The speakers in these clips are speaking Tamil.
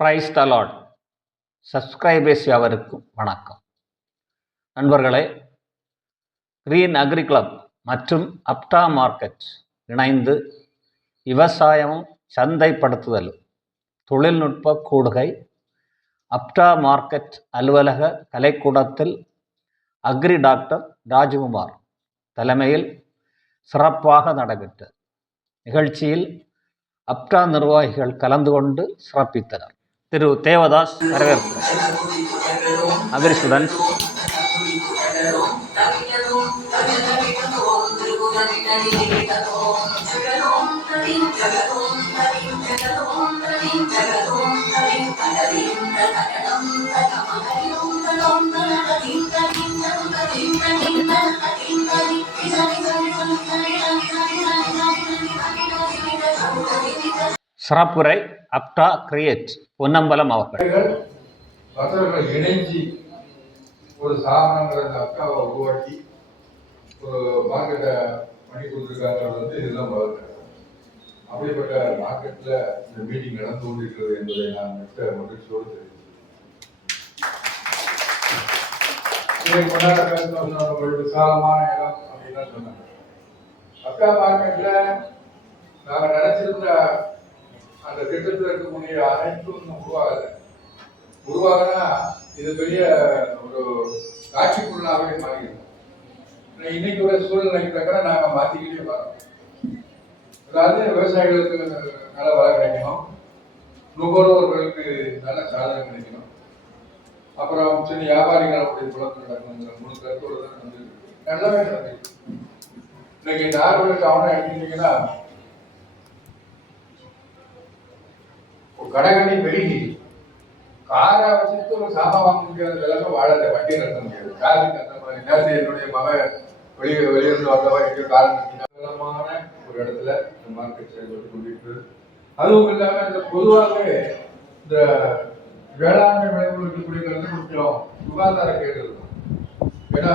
Praise the Lord. சப்ஸ்கிரைபர்ஸ் யாவருக்கும் வணக்கம். நண்பர்களே, கிரீன் அக்ரி கிளப் மற்றும் அப்டா மார்க்கெட் இணைந்து விவசாயமும் சந்தைப்படுத்துதலும் தொழில்நுட்ப கூடுகை அப்டா மார்க்கெட் அலுவலக கலைக்கூடத்தில் அக்ரி டாக்டர் ராஜ்குமார் தலைமையில் சிறப்பாக நடைபெற்றது. நிகழ்ச்சியில் அப்டா நிர்வாகிகள் கலந்து கொண்டு சிறப்பித்தனர். திரு தேவதாஸ் வரவேற்பு. அக்ரி ஸ்டூடெண்ட்ஸ், சிறப்புரை அப்டா கிரியேட் பொன்னம்பலம் அவர்கள். மற்றவர்கள் இணைஞ்சி ஒரு சாதனங்களை அந்த அப்டாவை உருவாக்கி ஒரு மார்க்கெட்டை பண்ணி கொடுத்துருக்காங்கிறது இதுதான் முதல்ல. அப்படிப்பட்ட மார்க்கெட்டில் இந்த மீட்டிங் நடந்து கொண்டிருக்கிறது என்பதை நான் மிக மகிழ்ச்சியோடு தெரிவித்தேன். கொண்டாட விசாலமான இடம் அப்படின்னு தான் சொன்னாங்க. அப்டா மார்க்கெட்டில் நாங்கள் நினைச்சிருந்த அந்த திட்டத்தில் இருக்கக்கூடிய அனைத்தும் உருவாகனா இது பெரிய ஒரு காட்சி பொருளாகவே மாறிடும். இன்னைக்கு ஒரு சூழ்நிலைக்கு தக்க நாங்கள் மாற்றிக்கிட்டே வரோம். அதாவது விவசாயிகளுக்கு நல்ல வளம் கிடைக்கணும், நுகர்வோர்களுக்கு நல்ல சாதனை கிடைக்கணும், அப்புறம் சின்ன வியாபாரிகள் அப்படி புலத்து நடக்கணுங்கிற முழு கருத்தோடு தான் நடந்துருக்கு. நல்லாவே நடந்துருக்கு. இன்னைக்கு நார்மல் கவனம் எடுத்துக்கிட்டீங்கன்னா கடகடி பெருகி காரை வச்சுட்டு ஒரு சாமா வாங்க முடியாத எல்லாமே வாழலை, வண்டி நடத்த முடியாது. காருக்கு அந்த மாதிரி நேரத்தை என்னுடைய மகன் வெளியிருந்து வந்தவா எங்க காரணமான ஒரு இடத்துல இந்த மார்க்கெட் செயல்பட்டு கொண்டிருக்கு. அதுவும் இல்லாம இந்த பொதுவாகவே இந்த வேளாண்மை விளைவுகளுக்கு கொஞ்சம் சுகாதார கேடு இருக்கும். ஏன்னா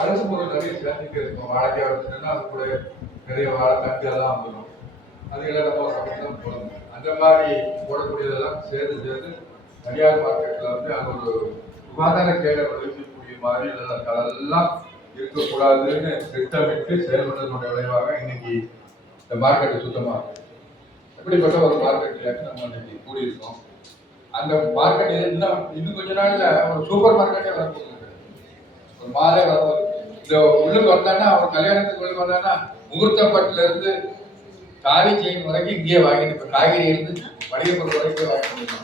அரசு பொருள் நிறைய சேர்ந்துட்டே இருக்கும். வாழைக்காய் வச்சுன்னா அது கூட நிறைய வாழை தட்டியெல்லாம் வந்துடும். அதுகளை நம்ம சமைச்சு போடணும். அந்த மாதிரி போடக்கூடியதெல்லாம் சேர்ந்து தனியார் மார்க்கெட்டில் வந்து அது ஒரு சுகாதார கேடை விளைவிக்கக்கூடிய மாதிரி அதெல்லாம் இருக்கக்கூடாதுன்னு திட்டமிட்டு செயல்படுறதுடைய விளைவாக இன்னைக்கு இந்த மார்க்கெட்டை சுத்தமாக எப்படிப்பட்ட ஒரு மார்க்கெட்ல நம்ம இன்னைக்கு கூடியிருக்கோம். அந்த மார்க்கெட் இன்னும் கொஞ்ச நாள்ல ஒரு சூப்பர் மார்க்கெட்டே வரப்போகுது. ஒரு மாலே வரப்போகுது. இந்த உள்ளுக்கு வந்தான்னா அவர் கல்யாணத்துக்கு உள்ளுக்கு வந்தான்னா முகூர்த்தப்பட்டுல இருந்து காவி செயின் வரைக்கும் இங்கேயே வாங்கிட்டு, இப்போ காய்கறி இருந்து வணிக பொருள் வரைக்கும் வாங்கிட்டு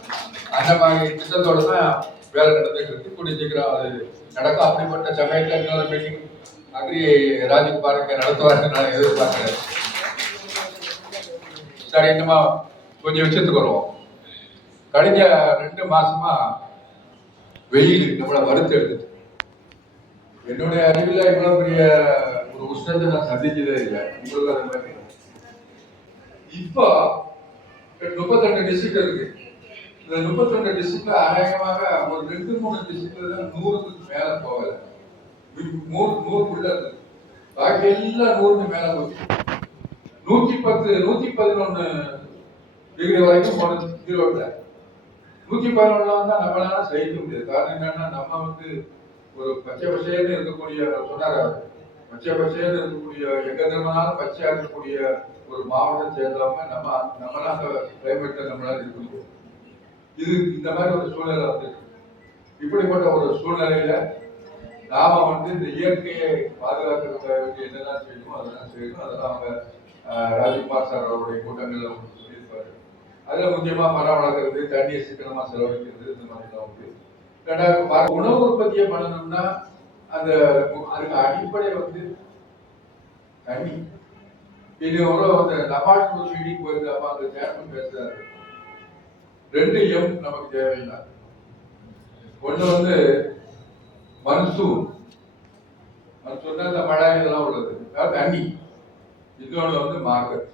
அந்த மாதிரி திட்டத்தோடு தான் வேலை நடந்துட்டு இருக்கு. கூடிய சீக்கிரம் அது நடக்கும். அப்படிப்பட்ட சமயத்தில் இன்னொரு மீட்டிங் அக்ரி ராஜ்குமார் நடத்துவாருன்னு நான் எதிர்பார்க்கிறேன். சரி, இன்னுமா கொஞ்சம் விஷயத்துக்கு வருவோம். கழிஞ்ச 2 மாசமா வெயில் நம்மளை வறுத்து எடுத்துட்டு, என்னுடைய அறிவில் இவ்வளவு பெரிய ஒரு உஷ்ணத்தை நான் சந்திச்சதே இல்லை. உங்களுக்கு அது மாதிரி இப்போ 32 டிஸ்ட்ரிக்ட் இருக்கு. இந்த 32 டிஸ்ட்ரிக்ட்ல அநேகமாக ஒரு 2-3 டிஸ்ட்ரிக்ட்ல தான் 100க்கு மேல போகல. 100 இருக்கு. பாக்கி எல்லாம் 100க்கு மேல போச்சு. 111 டிகிரி வரைக்கும் போனது ஈரோட்ல. 111 தான் நம்மளால சகிக்க முடியாது. காரணம் என்னன்னா நம்ம வந்து ஒரு பச்சை பச்சைன்னு இருக்கக்கூடிய சொன்னார், பச்சை பச்சைன்னு இருக்கக்கூடிய எங்க திரும்பினாலும் பச்சையா இருக்கக்கூடிய ஒரு மாவட்டம் சேர்ந்தவங்க நம்மளால அந்த கிளைமேட்ல நம்மளால இருக்க முடியும். இது இந்த மாதிரி ஒரு சூழ்நிலை வந்து இப்படிப்பட்ட ஒரு சூழ்நிலையில நாம வந்து இந்த இயற்கையை பாதுகாக்கிறதுக்கு என்னெல்லாம் செய்யணுமோ அதெல்லாம் செய்யணும். அதெல்லாம் அவங்க ராஜ்குமார் சார் அவருடைய கூட்டங்கள்ல சொல்லியிருப்பாரு. அதுல முக்கியமா மரம் வளர்க்கறது, தண்ணியை சிக்கனமா செலவழிக்கிறது, இந்த மாதிரிலாம் உண்டு. உணவு உற்பத்தியை பண்ணணும்னா அந்த அதுக்கு அடிப்படை வந்து தண்ணி. இது ஒரு நபார்டு ஒரு மீட்டிங் போயிருக்கு. அப்ப அந்த சேர்மன் பேசுறாரு, 2 M நமக்கு தேவையில்லை. ஒண்ணு வந்து மன்சூன் அந்த மழை இதெல்லாம் உள்ளது, அதாவது தண்ணி. இன்னொன்று வந்து மார்க்கெட்.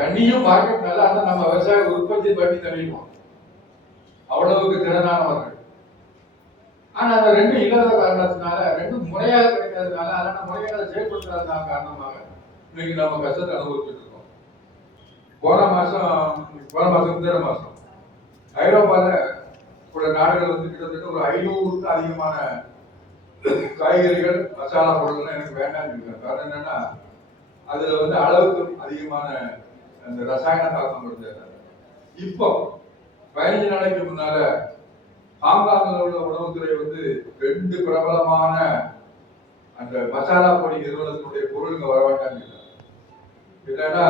தண்ணியும் மார்க்கெட் நல்லா இருந்தா நம்ம விவசாய உற்பத்தி பண்ணி தண்ணிடுவோம். அவ்வளவுக்கு திறனானவர்கள். ஆனா அந்த 2 இல்லாத காரணத்தினால, 2 முறையாக கிடைக்கிறதுனால, அதனால முறையாக செயல்படுத்துறதுனால காரணமாக இன்னைக்கு நம்ம கஷ்டத்தை அனுபவிச்சுட்டு இருக்கோம். போன மாசம் போன மாதம் முந்தின மாதம் ஐரோப்பாவில் உள்ள நாடுகள் வந்து கிட்டத்தட்ட ஒரு 500க்கு அதிகமான காய்கறிகள் மசாலா பொருள்லாம் எனக்கு வேண்டாம்னு இருக்காங்க. காரணம் என்னன்னா அதுல வந்து அளவுக்கு அதிகமான அந்த ரசாயன தாக்கம் இருந்தது. இப்போ 15 நாளைக்கு முன்னால ஹாங்காங்கில் உள்ள உணவுத்துறை வந்து 2 பிரபலமான அந்த மசாலா பொடி நிறுவனத்தினுடைய பொருளுங்க வர வேண்டாம்னு இல்லைன்னா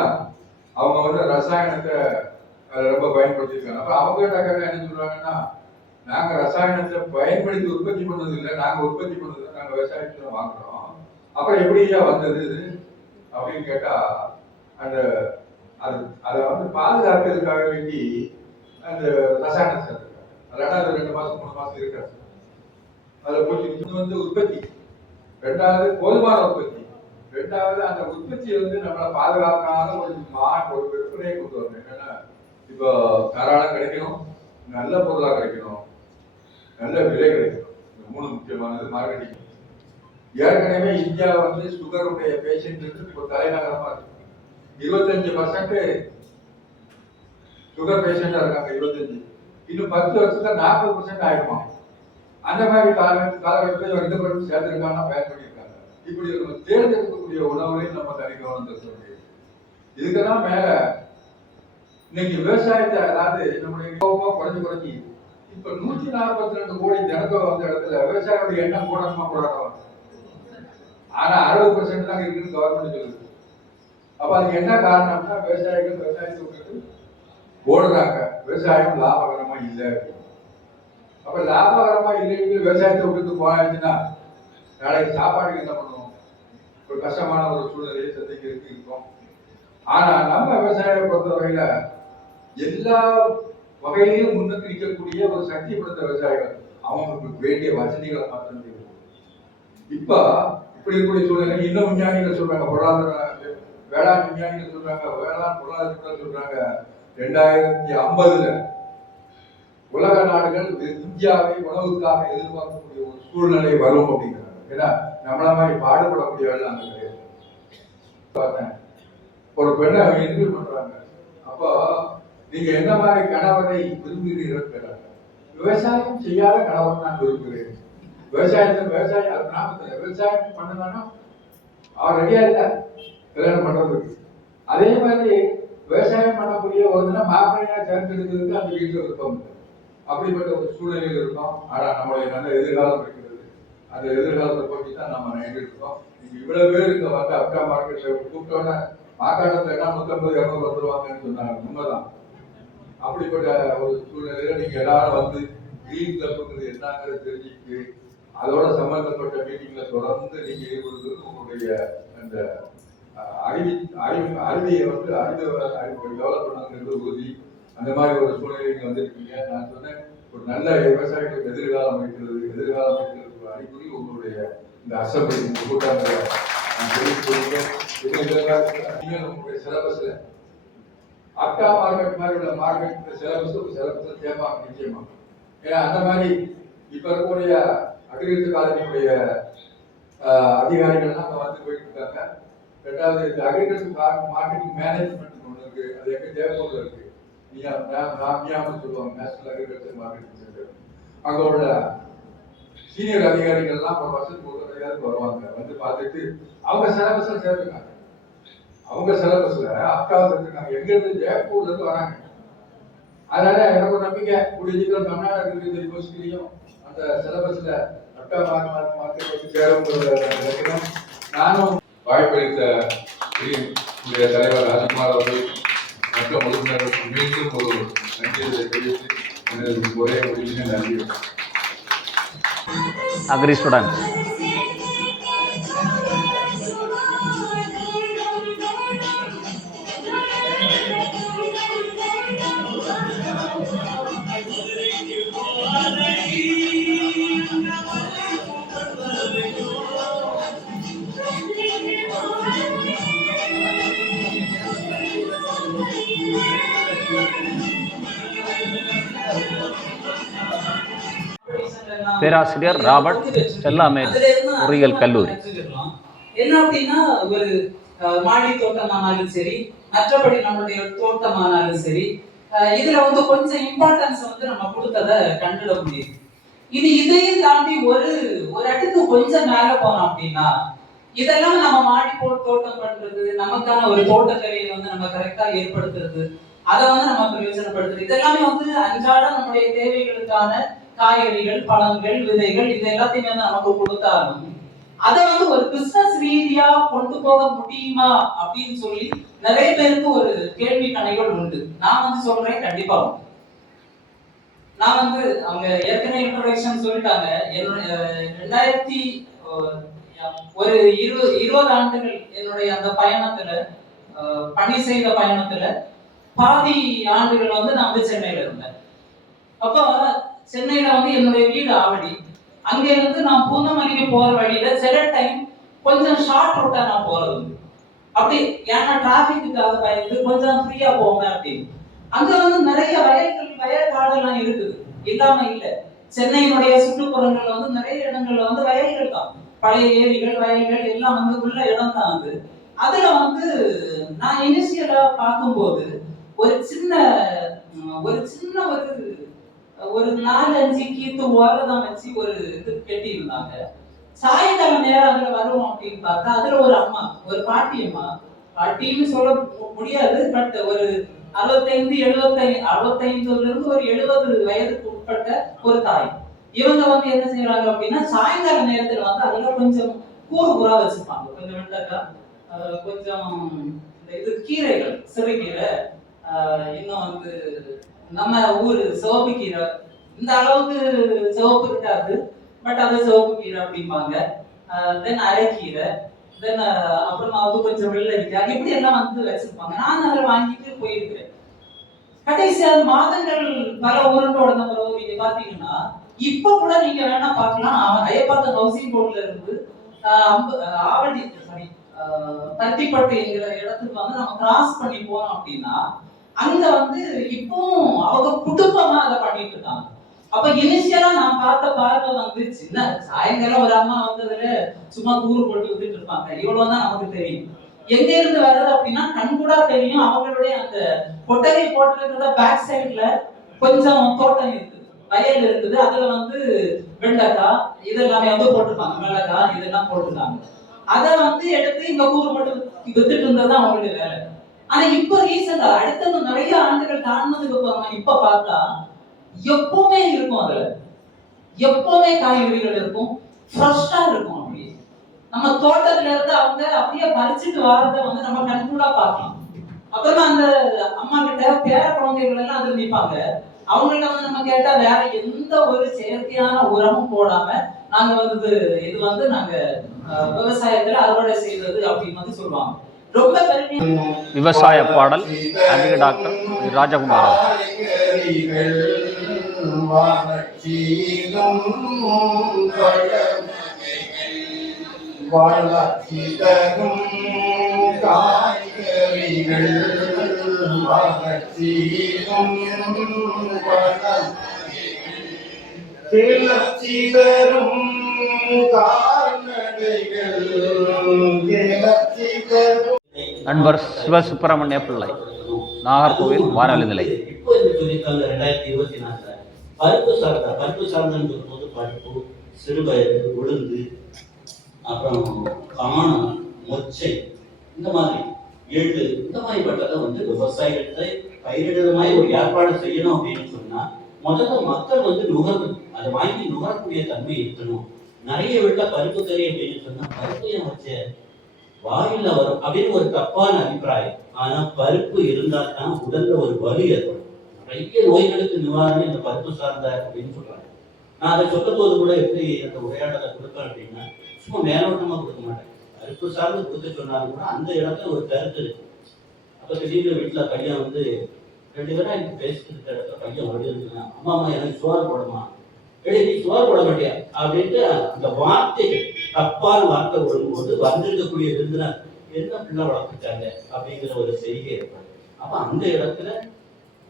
அவங்க வந்து ரசாயனத்தை ரொம்ப பயன்படுத்திருக்காங்க. அப்ப அவங்க என்ன சொல்றாங்கன்னா, நாங்க ரசாயனத்தை பயன்படுத்தி உற்பத்தி பண்ணது இல்லை, நாங்க உற்பத்தி பண்ணது நாங்க விவசாயத்துல வாங்குறோம். அப்புறம் எப்படியா வந்தது அப்படின்னு கேட்டா, அந்த அதை வந்து பாதுகாக்கிறதுக்காக வேண்டி அந்த ரசாயனம் சேர்த்துருக்காங்க. அதனால அது 2 மாசம் 3 மாசம் இருக்காது. அதை போய் வந்து உற்பத்தி, 2வது போதுமான உற்பத்தி, 2வது அந்த உற்பத்தியை வந்து நம்மளை பாதுகாக்காத ஒரு விற்பனையை கொண்டு வரணும். என்னன்னா இப்போ தாராளம் கிடைக்கணும், நல்ல பொருளா கிடைக்கணும், நல்ல விலை கிடைக்கணும். இந்த 3 முக்கியமானது மார்க்கெட்டிங். ஏற்கனவே இந்தியா வந்து சுகருடைய பேஷண்ட் இப்போ தலைநகரமா இருக்கு. 25% சுகர் பேஷண்டா இருக்காங்க. 25 இன்னும் 10 வருஷத்துல 40% ஆயிடுமா. அந்த மாதிரி காலகட்டத்தில் இந்த பொருள் சேர்த்திருக்காங்கன்னா பயன்படுத்தியிருக்காங்க. இப்படி தேர்ந்தெடுக்கக்கூடிய உணவுலையும் நம்ம தனி கவனம் செலுத்த முடியும். இதுக்கெல்லாம் மேல இன்னைக்கு விவசாயத்தை, அதாவது நம்முடைய குறைஞ்சி இப்ப 142 கோடி ஜனத்தொகை வந்த இடத்துல விவசாயியோட எண்ணம் கூடமா போராட்டம். ஆனா 60% தான் இருக்குன்னு கவர்மெண்ட் சொல்லுது. அப்ப அதுக்கு என்ன காரணம்னா, விவசாயிகள் விவசாயத்தை விட்டுட்டு ஓடுறாங்க. விவசாயம் லாபகரமா இல்லை. அப்ப லாபகரமா இல்லைன்னு விவசாயத்தை விட்டுட்டு போயாச்சுன்னா நாளைக்கு சாப்பாடுக்கு என்ன பண்ணுவோம்? ஒரு கஷ்டமான ஒரு சூழ்நிலையை சந்திக்கிறதுக்கு இருக்கும். ஆனா நம்ம விவசாயியை பொறுத்தவரையில எல்லா வகையிலையும் முன்னுக்கு நிற்கக்கூடிய ஒரு சக்தி படுத்த விவசாயிகள், அவங்களுக்கு வேண்டிய வசதிகளை மாற்றம் செய்யும். இப்ப இப்படி இருக்கக்கூடிய சூழ்நிலை இன்னும் விஞ்ஞானிகள் சொல்றாங்க, பொருளாதார வேளாண் விஞ்ஞானிகள் சொல்றாங்க, வேளாண் பொருளாதார சொல்றாங்க, 2050 உலக நாடுகள் இந்தியாவை உணவுக்காக எதிர்பார்க்கக்கூடிய ஒரு சூழ்நிலை வரும் அப்படிங்கிறாங்க. ஏன்னா நம்மள மாதிரி பாடுபடக்கூடிய அங்க கிடையாது. ஒரு பெண்ணை அவங்க இன்டர்வியூ பண்றாங்க. அப்போ நீங்க என்ன மாதிரி கணவரை விரும்புகிறீர்கள் கேட்டாங்க. விவசாயம் செய்யாத கணவன் நான் விரும்புகிறேன். விவசாயம் கிராமத்துல விவசாயம் பண்ணணும்னா அவர் ரெடியா இல்ல கல்யாணம் பண்றதுக்கு. அதே மாதிரி விவசாயம் பண்ணக்கூடிய ஒரு தினம் மாப்பிள்ளையா தேர்ந்தெடுக்கிறதுக்கு அந்த வீட்டுல விருப்பம். அப்படிப்பட்ட ஒரு சூழ்நிலையில் இருக்கோம். ஆனா நம்மளுடைய நல்ல எதிர்காலம் இருக்கிறது. அந்த எதிர்காலத்தை பற்றி தான் நம்ம நினைட்டு இருக்கோம். இவ்வளவு பேர் இங்க வந்து அக்கா மார்க்கெட்ல கூப்பிட்டோன்னா மாக்காணத்துல 150 200 வந்துருவாங்கன்னு சொன்னாங்க. உண்மைதான். அப்படிப்பட்ட ஒரு சூழ்நிலையில நீங்க எல்லாரும் வந்து கிரீன் கிளப்ங்கிறது என்னங்கிறது தெரிஞ்சுட்டு அதோட சம்பந்தப்பட்ட மீட்டிங்ல தொடர்ந்து நீங்க ஈடுபடுறது உங்களுடைய அந்த அறிவியை வந்து டெவலப் பண்ணுங்கிறது உறுதி. அந்த மாதிரி ஒரு சூழ்நிலை வந்திருக்கீங்க. நான் சொன்னேன், ஒரு நல்ல விவசாயிகளுக்கு எதிர்காலம் இருக்கிறது அறிகுறி உங்களுடைய இந்த அசம்பிளி கூட்டங்களை நான் தெரிவிக்கிறேன். உங்களுடைய சிலபஸ்ல அக்கா மார்க்கெட் மாதிரி உள்ள மார்க்கெட் சிலபஸ் தேர்வாங்க நிச்சயமா. ஏன்னா அந்த மாதிரி இப்ப இருக்கக்கூடிய அக்ரிகல்ச்சர் காலேஜினுடைய அதிகாரிகள்லாம் அங்க வந்து போயிட்டு இருக்காங்க. 2வது இந்த அக்ரிகல்ச்சர் மார்க்கெட்டிங் மேனேஜ்மெண்ட் ஒன்று இருக்கு. அது எங்க ஜெயப்பூர்ல இருக்கு. சொல்லுவாங்க, நேஷனல் அக்ரிகல்ச்சர் மார்க்கெட்டிங் சென்டர். அங்க உள்ள சீனியர் அதிகாரிகள்லாம் ஒரு வருஷத்துக்கு ஒரு தடவையாவது வருவாங்க. வந்து பார்த்துட்டு அவங்க சிலபஸ்ல சேர்த்துக்காங்க. அவங்க சிலபஸ்ல அக்காவை சேர்த்துருக்காங்க. எங்க இருந்து? ஜெயப்பூர்ல இருந்து வராங்க. அதனால எனக்கு ஒரு நம்பிக்கை, கூடிய சீக்கிரம் தமிழ்நாடு அக்ரிகல்ச்சர் யூனிவர்சிட்டிலையும் அந்த சிலபஸ்ல அக்கா மார்க்கெட் சேரும். நானும் வாய்ப்பளித்த தலைவர் ராஜ்குமார் அவர்கள் மற்ற உறுப்பினர்களுக்கு மீண்டும் ஒரு நன்றியை தெரிவித்து ஒரே முடிவினை நன்றி. அக்ரி ஸ்டூடெண்ட்ஸ், பேராசிரியர் ராபர்ட் ஸ்டெல்லாமேட் பொறியியல் கல்லூரி. என்ன அப்படின்னா, ஒரு மாடி தோட்டமானாலும் சரி, மற்றபடி நம்மளுடைய தோட்டமானாலும் சரி, இதுல வந்து கொஞ்சம் இம்பார்ட்டன்ஸ் வந்து நம்ம கொடுத்ததை கண்டுட முடியுது. இதையும் தாண்டி ஒரு ஒரு அடுக்கு கொஞ்சம் மேல போனோம் அப்படின்னா இதெல்லாம் நம்ம மாடி போட்டு தோட்டம் பண்றது, நமக்கான ஒரு தோட்டக்கலையை வந்து நம்ம கரெக்டா ஏற்படுத்துறது, அதை வந்து நம்ம பிரயோஜனப்படுத்துறது, இதெல்லாமே வந்து அன்றாட நம்முடைய தேவைகளுக்கான காய்கறிகள், பழங்கள், விதைகள் இது எல்லாத்தையுமே வந்து நமக்கு கொடுத்தாலும் அதை வந்து ஒரு பிசினஸ் ரீதியா கொண்டு போக முடியுமா அப்படின்னு சொல்லி நிறைய பேருக்கு ஒரு கேள்வி கணைகள் உண்டு. நான் வந்து சொல்றேன், கண்டிப்பா உண்டு. நான் வந்து அவங்க ஏற்கனவே இன்ட்ரோடக்ஷன் சொல்லிட்டாங்க. என்னுடைய 2000 ஒரு 20 ஆண்டுகள் என்னுடைய அந்த பயணத்துல பணி செய்த பயணத்துல பாதி ஆண்டுகள் வந்து நான் வந்து சென்னையில இருந்தேன். அப்போ சென்னையில வந்து என்னுடைய வீடு ஆவடி. அங்க இருந்து நான் பூந்தமல்லிக்கு போற வழியில சில டைம் கொஞ்சம் ஷார்ட் ரூட்டா நான் போறது அப்படி, ஏன்னா டிராபிக்குக்காக பயந்து கொஞ்சம் ஃப்ரீயா போவேன் அப்படின்னு. அங்க வந்து நிறைய வயல் காடெல்லாம் இருக்குது, இல்லாம இல்ல. சென்னையினுடைய சுற்றுப்புறங்கள்ல வந்து நிறைய இடங்கள்ல வந்து வயல்கள் தான், பழைய ஏரிகள், வயல்கள் எல்லாம் வந்து உள்ள இடம் தான் அது. அதுல வந்து நான் இனிஷியலா பார்க்கும்போது ஒரு சின்ன ஒரு ஒரு 4-5 கீத்து ஓரதான் வச்சு ஒரு இது கட்டி இருந்தாங்க. சாயங்காலம் நேரம் அதுல வருவோம் அப்படின்னு பார்த்தா அதுல ஒரு அம்மா, ஒரு பாட்டியம்மா, பாட்டின்னு சொல்ல முடியாது, பட் ஒரு 65 இருந்து ஒரு 70 வயதுக்கு உட்பட்ட ஒரு தாய். இவங்க வந்து என்ன செய்யறாங்க அப்படின்னா சாயங்கால நேரத்துல வந்து அதுல கொஞ்சம் கூறு வச்சிருப்பாங்க, கொஞ்சம் வெண்டைக்காய், கொஞ்சம் இது கீரைகள், சிறுகீரை, இன்னும் வந்து நம்ம ஊர் சிவப்பு கீரை. இந்த அளவுக்கு சிவப்பு இருக்காது, பட் அது சிவப்பு கீரை அப்படிம்பாங்க. தென் அரைக்கீரை, தென் அப்புறமா வந்து கொஞ்சம் வெள்ளரிக்காய், இப்படி எல்லாம் வந்து வச்சிருப்பாங்க. நான் அதை வாங்கிட்டு போயிருக்கிறேன். கடைசியா மாதங்கள் பல உருண்டோட நம்ம நீங்க பாத்தீங்கன்னா இப்ப கூட நீங்க வேணா பார்க்கலாம். ஐயப்பாக்கம் ஹவுசிங் போர்ட்ல இருந்து ஆவடி பருத்திப்பட்டு என்கிற இடத்துக்கு வந்து நம்ம கிராஸ் பண்ணி போனோம் அப்படின்னா அங்க வந்து இப்பவும் அவங்க குடும்பமா அதை பண்ணிட்டு இருக்காங்க. அப்ப இனிஷியலா நான் பார்த்த பார்வை வந்து சின்ன சாயங்காலம் ஒரு அம்மா வந்ததுல சும்மா கூறு போட்டு வித்துட்டு இருப்பாங்க, இவ்வளவுதான் நமக்கு தெரியும். எங்க இருந்து வருது அப்படின்னா கண்கூடா தெரியும். அவங்களுடைய அந்த கொட்டகை போட்டிருக்கிறத பேக் சைட்ல கொஞ்சம் தோட்டம் இருக்குது, வயல் இருக்குது. அதுல வந்து வெண்டைக்காய் இதெல்லாமே வந்து போட்டிருப்பாங்க, மிளகாய் இதெல்லாம் போட்டிருக்காங்க. அதை வந்து எடுத்து இங்க கூறு மட்டும் வித்துட்டு இருந்தது அவங்களுடைய வேலை. ஆனா இப்ப ரீசெண்டா அடுத்த நிறைய ஆண்டுகள் தாண்டினதுக்கு அப்புறமா இப்ப பார்த்தா எப்பவுமே இருக்கும், அதுல எப்பவுமே காய்கறிகள் இருக்கும், ஃப்ரெஷ்ஷா இருக்கும். அப்படி நம்ம தோட்டத்துல இருந்து அவங்க அப்படியே பறிச்சுட்டு வாரதை வந்து நம்ம கண்கூடா பார்க்கலாம். அப்புறமா அந்த அம்மா கிட்ட பேர குழந்தைகள் எல்லாம் அதுல நிற்பாங்க. அவங்கள்ட்ட வந்து நம்ம கேட்டா வேற எந்த ஒரு செயற்கையான உரமும் போடாம நாங்க வந்து இது வந்து நாங்க விவசாயத்துல அறுவடை செய்தது அப்படின்னு வந்து சொல்லுவாங்க. ரொம்ப பெருமையா விவசாய பாடல் அதிக டாக்டர் ராஜகுமார் வளர்ச்சிதரும் காய்கறிகள் வளர்ச்சியும் கிளர்ச்சிதரும் கால்நடைகள் கிளர்ச்சிதரும். நண்பர் சிவசுப்பிரமணிய பிள்ளை, நாகர்கோவில் வானொலி நிலை. இப்போ இந்த சொல்லியிருக்காங்க 2024 பருப்பு சார்ந்தன்னு சொல்லும்போது பருப்பு, சிறுபயிறு, உளுந்து, அப்புறம் காணம், மொச்சை, இந்த மாதிரி எள்ளு, இந்த மாதிரி பட்டதை வந்து விவசாயத்தை பயிரிடுற மாதிரி ஒரு ஏற்பாடு செய்யணும் அப்படின்னு சொன்னா முதல்ல மக்கள் வந்து அதை வாங்கி நுகரக்கூடிய தன்மை இருக்கணும். நிறைய வீட்டுல பருப்பு கறி அப்படின்னு சொன்னா பருப்பு ஏன் வச்ச வாயில வரும் அப்படின்னு ஒரு தப்பான அபிப்பிராயம். ஆனா பருப்பு இருந்தா தான் உடல்ல ஒரு வலு ஏற்படும். நிறைய நோய்களுக்கு நிவாரணம் இந்த பருப்பு சார்ந்த அப்படின்னு சொல்றாங்க. நான் அதை சொல்லும் போது கூட எப்படி அந்த உரையாடலை கொடுப்பேன் அப்படின்னா சும்மா மேலோட்டமா கொடுக்க மாட்டேன். பருப்பு சார்ந்து கொடுக்க சொன்னாலும் கூட அந்த இடத்துல ஒரு கருத்து இருக்கு. அப்ப திடீர்னு வீட்டுல பையன் வந்து 2 பேரும் எனக்கு பேசிட்டு இருக்க இடத்துல பையன் ஓடி இருக்குன்னா அம்மா எனக்கு சோறு போடுமா, நீ சோறு போட மாட்டியா அப்படின்ட்டு அந்த வார்த்தைகள் தப்பான வார்த்தை வரும்போது வந்திருக்கக்கூடிய விருந்தினர் என்ன பிள்ளை வளர்த்துட்டாங்க அப்படிங்கிற ஒரு செய்கை ஏற்படும். அப்ப அந்த இடத்துல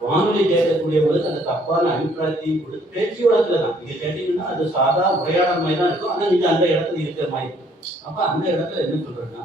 வானொலி கேட்கக்கூடியவங்களுக்கு அந்த தப்பான அபிப்பிராயத்தையும் கொடுத்து பேச்சு வழக்குல தான் நீங்க கேட்டீங்கன்னா அது சாதா உரையாடல் மாதிரி தான் இருக்கும். ஆனா நீங்க அந்த இடத்துல இருக்கிற மாதிரி இருக்கும். அப்ப அந்த இடத்துல என்ன சொல்றேன்னா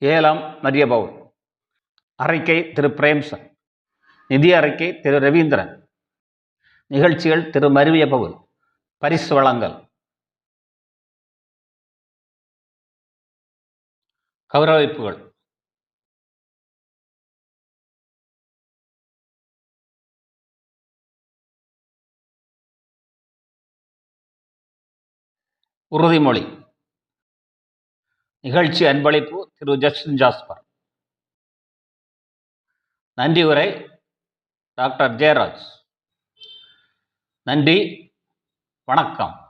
ஏலம் மரிய பவுல். அறிக்கை திரு பிரேம்சன். நிதி அறிக்கை திரு ரவீந்திரன். நிகழ்ச்சிகள் திரு மருவிய பவுல். பரிசு வழங்கல். கௌரவிப்புகள். உறுதிமொழி. நிகழ்ச்சி அன்பளிப்பு திரு ஜஸ்டின் ஜாஸ்பர். நன்றி உரை டாக்டர் ஜெயராஜ். நன்றி, வணக்கம்.